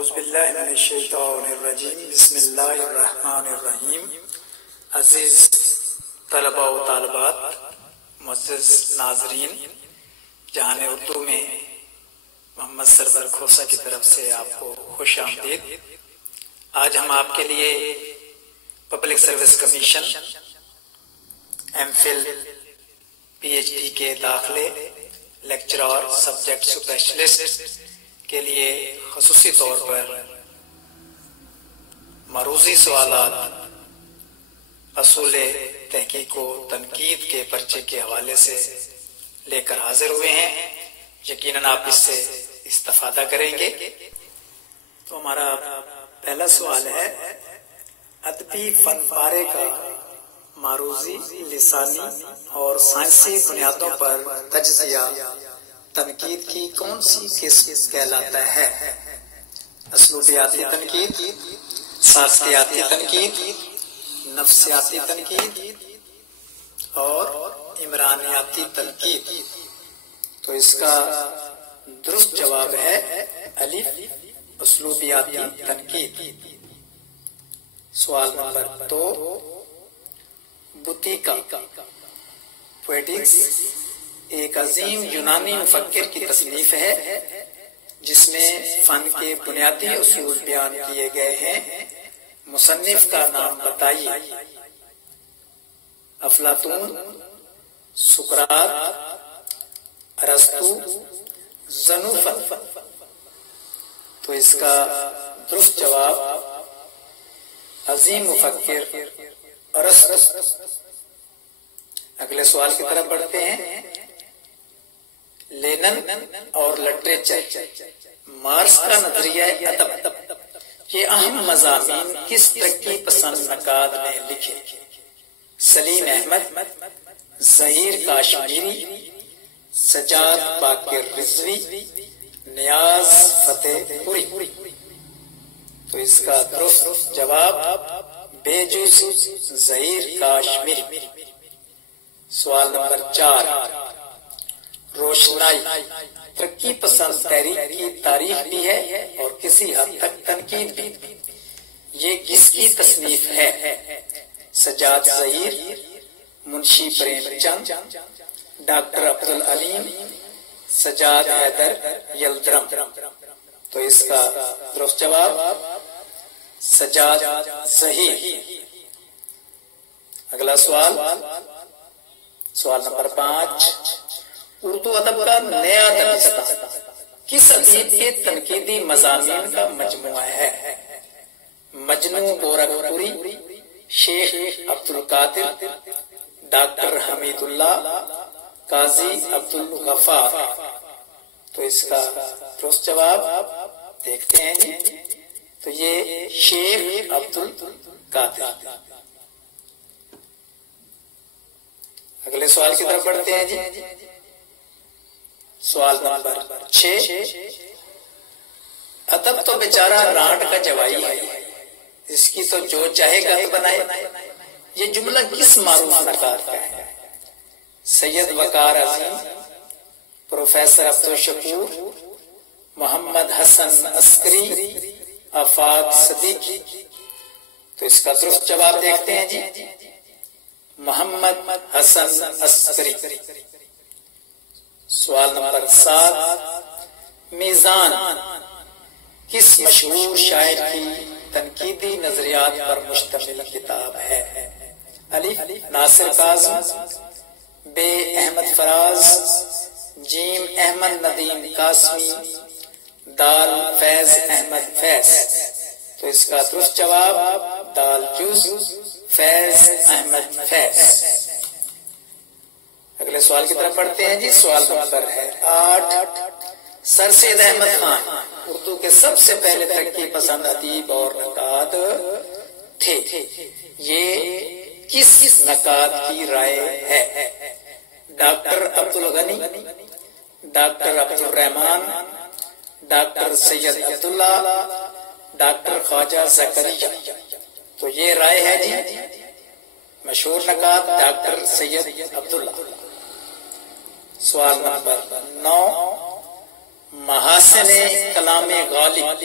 اعوذ باللہ من الشیطان الرجیم بسم اللہ الرحمن الرحیم۔ عزیز طلباء و طالبات، معزز ناظرین، جہان اردو میں محمد سرور کھوسہ کی طرف سے آپ کو خوش آمدید۔ آج ہم آپ کے لیے public service commission, M Phil, P H D کے داخلے، لیکچرار، سبجیکٹ اسپیشلسٹ کے لیے خصوصی طور پر معروضی سوالات اصول تحقیق و تنقید کے پرچے کے حوالے سے لے کر حاضر ہوئے ہیں۔ یقیناً آپ اس سے استفادہ کریں گے۔ تو ہمارا پہلا سوال ہے، ادبی فن پارے کا معروضی لسانی اور سائنسی بنیادوں پر تجزیہ تنقید کی کون سی قسم کہلاتا ہے؟ اسلوبیاتی تنقید، ساختیاتی تنقید، نفسیاتی تنقید اور عمرانیاتی تنقید۔ تو اس کا درست جواب ہے الف، اسلوبیاتی تنقید۔ سوال نمبر 2، بوتیکا پویٹکس ایک عظیم یونانی مفکر کی تصنیف ہے جس میں فن کے بنیادی اصول بیان کیے گئے ہیں۔ مصنف کا نام بتائیے۔ افلاطون، سقراط، ارسطو، زنوفن۔ تو اس کا درست جواب عظیم مفکر ارسطو۔ اگلے سوال کی طرف بڑھتے ہیں۔ لینن اور لٹریچر، مارکس کا نظریہ ادب، یہ اہم مضامین کس ترقی پسند نقاد نے لکھے؟ سلیم احمد، ظہیر کاشمیری، سجاد باقر رضوی، نیاز فتح پوری۔ تو اس کا درست جواب بےجز ظہیر کاشمیری۔ سوال نمبر 4، روشنائی ترقی پسند تحریک کی تاریخ بھی ہے اور کسی حد تک تنقید بھی۔ یہ کس کی تصنیف ہے؟ Sajjad Zaheer, Munshi Prem Chand, doctor Abdul Aleem, Sajjad Haider Yildirim. تو اس کا درست جواب سجاد ظہیر۔ اگلا سوال نمبر 5، اردو ادب کا نیا درجہ کس ادیب کے تنقیدی مضامین کا مجموعہ ہے؟ مجنوں گورکھپوری، شیخ عبد القادر، ڈاکٹر حمید اللہ، قاضی عبد الغفار۔ تو اس کا درست جواب دیکھتے ہیں جی، تو یہ شیخ عبد القادر۔ اگلے سوال کی طرف بڑھتے ہیں جی۔ سوال نمبر 6، ادب تو بیچارہ رانٹ کا جوائی ہے، اس کی تو جو چاہے گا بنائے۔ یہ جملہ کس معروف نقاد کا ہے؟ سید وقار عظیم، پروفیسر عبدالشکور، محمد حسن عسکری، آفاق صدیقی۔ تو اس کا درست جواب دیکھتے ہیں جی، محمد حسن عسکری۔ سوال نمبر 7، میزان کس مشہور شاعر کی تنقیدی نظریات پر مشتمل کتاب ہے؟ الف، ناصر کاظم، ب، احمد فراز، جیم، احمد ندیم قاسمی، دال، فیض احمد فیض۔ تو اس کا درست جواب دال جز فیض احمد فیض۔ اگلے سوال کی طرف پڑھتے ہیں جی۔ سوال نمبر ہے 8، سر سید احمد خان اردو کے سب سے پہلے ترقی پسند ادیب اور نقاد تھے، یہ کس نقاد کی رائے ہے؟ Doctor Abdul Ghani, doctor Abdul Rahman, doctor Syed Abdullah, doctor Khwaja Zakaria. تو یہ رائے ہے جی مشہور نقاد ڈاکٹر سید عبداللہ۔ سوال نمبر 9، محاسن کلام غالب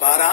12,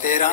13,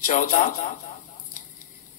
14,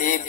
A.B.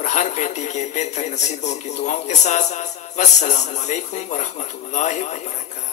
اور ہر بیٹی کے بہتر نصیبوں کی دعاؤں کے ساتھ والسلام علیکم ورحمۃ اللہ وبرکاتہ۔